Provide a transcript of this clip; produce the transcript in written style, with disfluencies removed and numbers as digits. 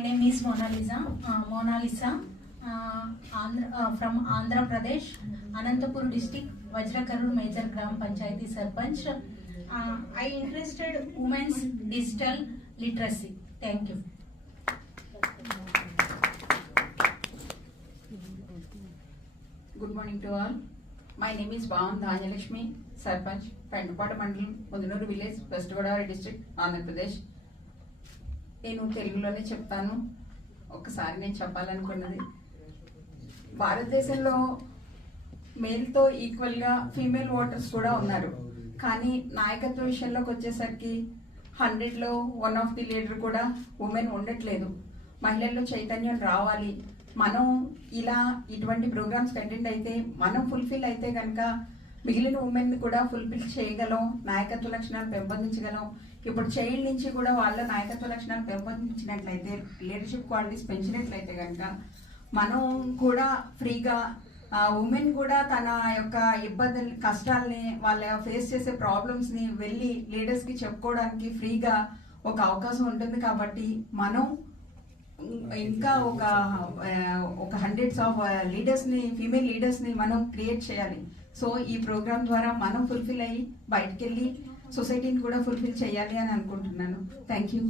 My name is Mona Lisa from Andhra Pradesh, Anantapur district, Vajrakarur Major Gram Panchayati Sarpanch. I interested women's digital literacy. Thank you. Good morning to all. My name is Bhavan Dhanyalakshmi, Sarpanch, Pendapata Mandalam, Mudunuru Village, West Godavari District, Andhra Pradesh. నేను తెలుగులోనే చెప్తాను. ఒకసారి నేను చెప్పాలనుకున్నది, భారతదేశంలో మేల్తో ఈక్వల్గా female voters కూడా ఉన్నారు. కానీ నాయకత్వ విషయంలోకి వచ్చేసరికి 100లో 1 ఆఫ్ ది లీడర్ కూడా ఉమెన్ ఉండట్లేదు. మహిళల్లో చైతన్యం రావాలి. మనం ఇటువంటి ప్రోగ్రామ్స్ అటెండ్ అయితే, మనం ఫుల్ఫిల్ అయితే కనుక మిగిలిన ఉమెన్ కూడా ఫుల్ఫిల్ చేయగలం, నాయకత్వ లక్షణాలు పెంపొందించగలం. ఇప్పుడు చైల్డ్ నుంచి కూడా వాళ్ళ నాయకత్వ లక్షణాలు పెంపొందించినట్లయితే, లీడర్షిప్ క్వాలిటీస్ పెంచినట్లయితే కనుక మనం కూడా ఫ్రీగా, ఉమెన్ కూడా తన యొక్క ఇబ్బందులు, కష్టాలని, వాళ్ళ ఫేస్ చేసే ప్రాబ్లమ్స్ని వెళ్ళి లీడర్స్కి చెప్పుకోవడానికి ఫ్రీగా ఒక అవకాశం ఉంటుంది. కాబట్టి మనం ఇంకా ఒక హండ్రెడ్స్ ఆఫ్ లీడర్స్ని, ఫీమేల్ లీడర్స్ని మనం క్రియేట్ చేయాలి. సో ఈ ప్రోగ్రామ్ ద్వారా మనం ఫుల్ఫిల్ అయ్యి బయటకు వెళ్ళి సొసైటీని కూడా ఫుల్ఫిల్ చేయాలి అని అనుకుంటున్నాను. Thank you.